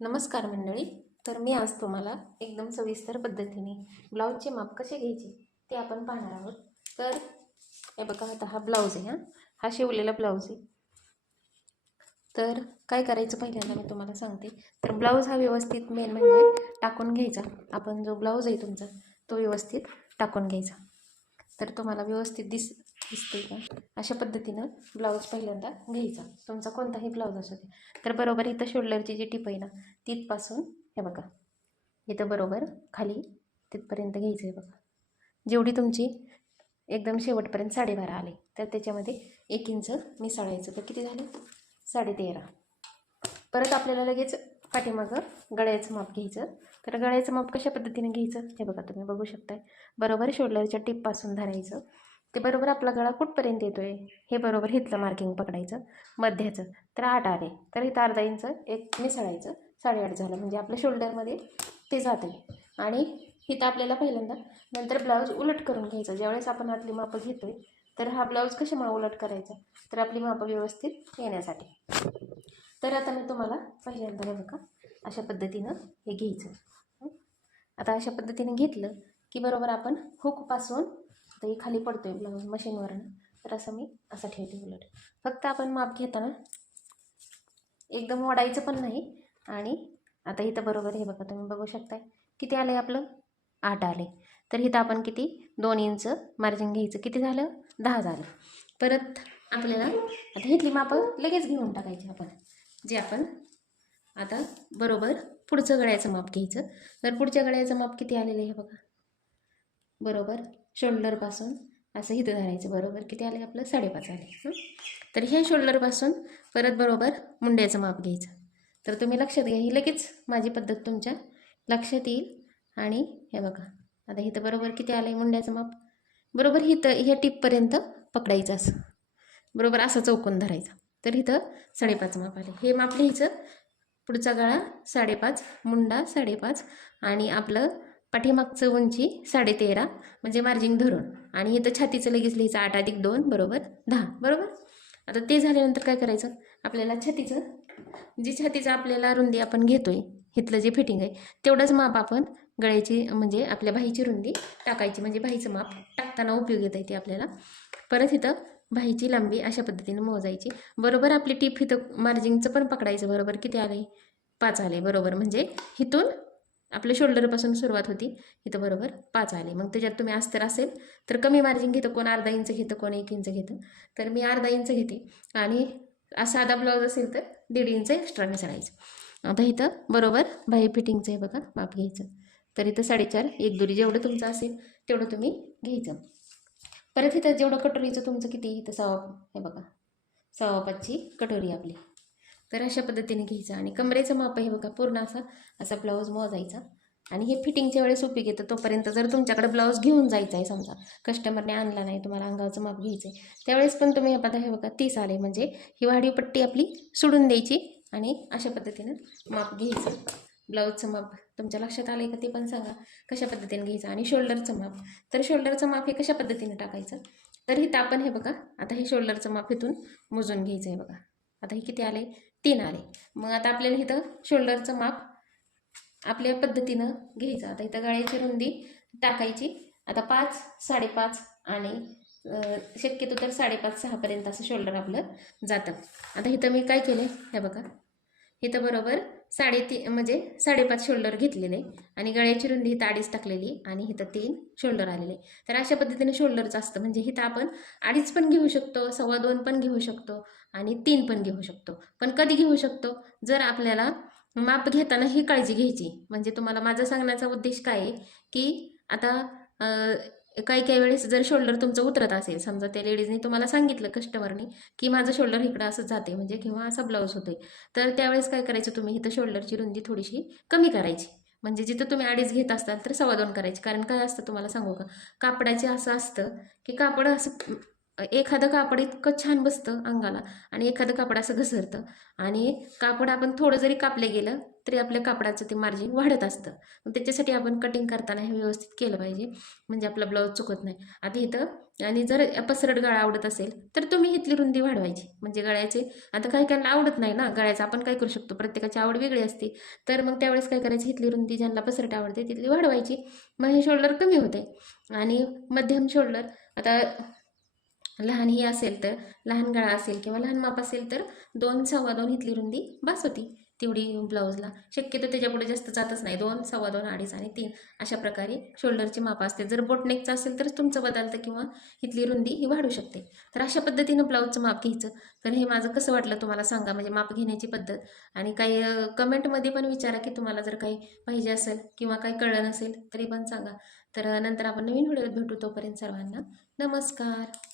नमस्कार मंडळी. तर मी आज तुम्हाला एकदम सविस्तर पद्धतीने ब्लाऊजचे माप कसे घ्यायचे ते आपण पाहणार आहोत. तर हे बघा आता हा ब्लाऊज आहे हा. हा शिवलेला ब्लाऊज आहे. तर काय करायचं पहिल्यांदा मी तुम्हाला सांगते. तर ब्लाऊज हा व्यवस्थित मेन म्हणजे टाकून घ्यायचा. आपण जो ब्लाऊज आहे तुमचा तो व्यवस्थित टाकून घ्यायचा. तर तुम्हाला व्यवस्थित दिस दिसते का? अशा पद्धतीनं ब्लाऊज पहिल्यांदा घ्यायचा. तुमचा कोणताही ब्लाऊज असू दे. तर बरोबर इथं शोल्डरची जी टिप आहे ना तिथपासून हे बघा. इथं बरोबर खाली तिथपर्यंत घ्यायचं आहे बघा. जेवढी तुमची एकदम शेवटपर्यंत साडेबारा आले तर त्याच्यामध्ये एक इंच मिसळायचं. तर किती झाले? साडे तेरा परत आपल्याला लगेच पाठीमागं गळ्याचं माप घ्यायचं. तर गळ्याचं माप कशा पद्धतीने घ्यायचं? हे बघा तुम्ही बघू शकताय. बरोबर शोल्डरच्या टिपपासून धरायचं. ते बरोबर आपला गळा कुठपर्यंत येतो आहे हे बरोबर हिथलं मार्किंग पकडायचं. मध्याचं. तर आठ आले. तर इथं अर्धा इंच एक मिसळायचं. साडेआठ झालं. म्हणजे आपल्या शोल्डरमध्ये ते जाते. आणि इथं आपल्याला पहिल्यांदा नंतर ब्लाऊज उलट करून घ्यायचा. ज्यावेळेस आपण आतली मापं घेतो आहे तर हा ब्लाऊज कशामुळे उलट करायचा? तर आपली मापं व्यवस्थित येण्यासाठी. तर आता मी तुम्हाला पहिल्यांदा हे बघा अशा पद्धतीनं हे घ्यायचं. आता अशा पद्धतीने घेतलं की बरोबर आपण हुकपासून तर हे खाली पडतो आहे ब्लाऊज मशीनवरनं तर असं मी असं ठेवते उलट. फक्त आपण माप घेताना एकदम वाढायचं पण नाही आणि आता इथं बरोबर हे बघा तुम्ही बघू शकताय. किती आलं आहे आपलं? आठ आले तर इथं आपण किती? दोन इंच मार्जिन घ्यायचं. किती झालं? दहा झालं. परत आपल्याला आता इथली मापं लगेच घेऊन टाकायची आपण. जे आपण आता बरोबर पुढचं गळ्याचं माप घ्यायचं. तर पुढच्या गळ्याचं माप किती आलेलं आहे हे बघा. बरोबर? शोल्डरपासून असं इथं धरायचं बरोबर? किती आले आपलं? साडेपाच आले. तर ह्या शोल्डरपासून परत बरोबर मुंड्याचं माप घ्यायचं. तर तुम्ही लक्षात घ्या ही लगेच माझी पद्धत तुमच्या लक्षात येईल. आणि हे बघा आता इथं बरोबर किती आलं आहे मुंड्याचं माप? बरोबर इथं ह्या टिपपर्यंत पकडायचं असं. बरोबर असं चौकून धरायचं. तर इथं साडेपाच माप आले. हे माप लिहायचं पुढचा गळा साडेपाच मुंडा साडेपाच आणि आपलं पाठीमागचं उंची साडेतेरा म्हणजे मार्जिंग धरून. आणि इथं छातीचं लगेच लिहायचं आठ अधिक दोन बरोबर दहा बरोबर? आता ते झाल्यानंतर काय करायचं? आपल्याला छातीचं जी छातीचं आपल्याला रुंदी आपण घेतोय इथलं जे फिटिंग आहे तेवढंच माप आपण गळ्याची म्हणजे आपल्या भाईची रुंदी टाकायची. म्हणजे भाईचं माप टाकताना उपयोग येत आहे ते आपल्याला. परत इथं भाईची लांबी अशा पद्धतीने मोजायची. बरोबर आपली टीप इथं मार्जिंगचं पण पकडायचं बरोबर? किती आले पाच आले बरोबर? म्हणजे इथून आपल्या शोल्डरपासून सुरुवात होती. इथं बरोबर पाच आले. मग त्याच्यात तुम्ही अस्तर असेल तर कमी मार्जिन घेतं कोण अर्धा इंच घेतं कोण एक इंच घेतं. तर मी अर्धा इंच घेते. आणि साधा ब्लाऊज असेल तर दीड इंच एक्स्ट्रा मिसळायचं आता इथं बरोबर बाही फिटिंगचं हे बघा माप घ्यायचं. तर इथं साडेचार एक दुरी जेवढं तुमचं असेल तेवढं तुम्ही घ्यायचं. परत इथं जेवढं कटोरीचं तुमचं किती इथं सवा हे बघा. सवा पाचची कटोरी आपली. तर अशा पद्धतीने घ्यायचं. आणि कमरेचं माप हे बघा पूर्ण असा असा ब्लाऊज मोजायचा. आणि हे फिटिंगच्या वेळेस उपयोग येतं. तोपर्यंत जर तुमच्याकडे ब्लाऊज घेऊन जायचा आहे समजा कस्टमरने आणला नाही तुम्हाला अंगाचं माप घ्यायचं आहे त्यावेळेस पण तुम्ही हे पदा हे बघा तीस आले म्हणजे ही वाढीव पट्टी आपली सोडून द्यायची आणि अशा पद्धतीनं माप घ्यायचं. ब्लाऊजचं माप तुमच्या लक्षात आलं आहे का ते पण सांगा. कशा पद्धतीने घ्यायचं? आणि शोल्डरचं माप. तर शोल्डरचं माप हे कशा पद्धतीने टाकायचं? तर हे तापण हे बघा आता हे शोल्डरचं माप इथून मोजून घ्यायचं आहे बघा. आता हे किती आलं आहे तीन आले. मग आता आपल्याला इथं शोल्डरचं माप आपल्या पद्धतीनं घ्यायचं. आता इथं गळ्याची रुंदी टाकायची. आता पाच साडेपाच आणि शक्यतो तर साडेपाच सहापर्यंत असं शोल्डर आपलं जातं. आता इथं मी काय केलं हे बघा. इथं बरोबर साडेती म्हणजे साडेपाच शोल्डर घेतलेले आणि गळ्याची रुंदी इथं अडीच टाकलेली आणि इथं तीन शोल्डर आलेले. तर अशा पद्धतीने शोल्डरचं असतं. म्हणजे हिथं आपण अडीच पण घेऊ शकतो सव्वा दोन पण घेऊ शकतो आणि तीन पण घेऊ शकतो. पण कधी घेऊ शकतो? जर आपल्याला माप घेताना ही काळजी घ्यायची. म्हणजे तुम्हाला माझा सांगण्याचा उद्देश काय आहे? की आता काही काही वेळेस जर शोल्डर तुमचं उतरत असेल समजा त्या लेडीजने तुम्हाला सांगितलं कस्टमरनी की माझं शोल्डर इकडं असं जाते म्हणजे किंवा असा ब्लाऊज होतोय तर त्यावेळेस काय करायचं तुम्ही? इथं शोल्डरची रुंदी थोडीशी कमी करायची. म्हणजे जिथं तुम्ही अडीच घेत असताल तर सव्वा दोन करायची. कारण काय असतं तुम्हाला सांगू का? कापडाचे असं असतं की कापड असं एखादं कापड इतकं छान बसतं अंगाला आणि एखादं कापड असं घसरतं आणि कापड आपण थोडं जरी कापले गेलं तरी आपल्या कापडाचं ते मार्जिन वाढत असतं. मग त्याच्यासाठी आपण कटिंग करताना हे व्यवस्थित केलं पाहिजे. म्हणजे आपला ब्लाऊज चुकत नाही. आता इथं आणि जर पसरट गळा आवडत असेल तर तुम्ही इथली रुंदी वाढवायची. म्हणजे गळ्याचे आता काही काहींना आवडत नाही ना. गळ्याचं आपण काय करू शकतो? प्रत्येकाची आवड वेगळी असते. तर मग त्यावेळेस काय करायचं? इथली रुंदी ज्यांना पसरट आवडते तिथली वाढवायची. मग हे शोल्डर कमी होते. आणि मध्यम शोल्डर आता लहान ही असेल तर लहान गळा असेल किंवा लहान माप असेल तर दोन सव्वा दोन इथली रुंदी बस होती. तेवढी ब्लाऊजला. शक्यतो त्याच्यापुढे जास्त जातच नाही. दोन सव्वा दोन अडीच आणि तीन अशा प्रकारे शोल्डरची माप असते. जर बोटनेकचं असेल तरच तुमचं बदलतं किंवा इथली रुंदी ही वाढू शकते. तर अशा पद्धतीनं ब्लाऊजचं माप घ्यायचं. तर हे माझं कसं वाटलं तुम्हाला सांगा? म्हणजे माप घेण्याची पद्धत. आणि काही कमेंटमध्ये पण विचारा की तुम्हाला जर काही पाहिजे असेल किंवा काही कळलं नसेल तरी पण सांगा. तर नंतर आपण नवीन व्हिडिओ भेटू तोपर्यंत सर्वांना नमस्कार.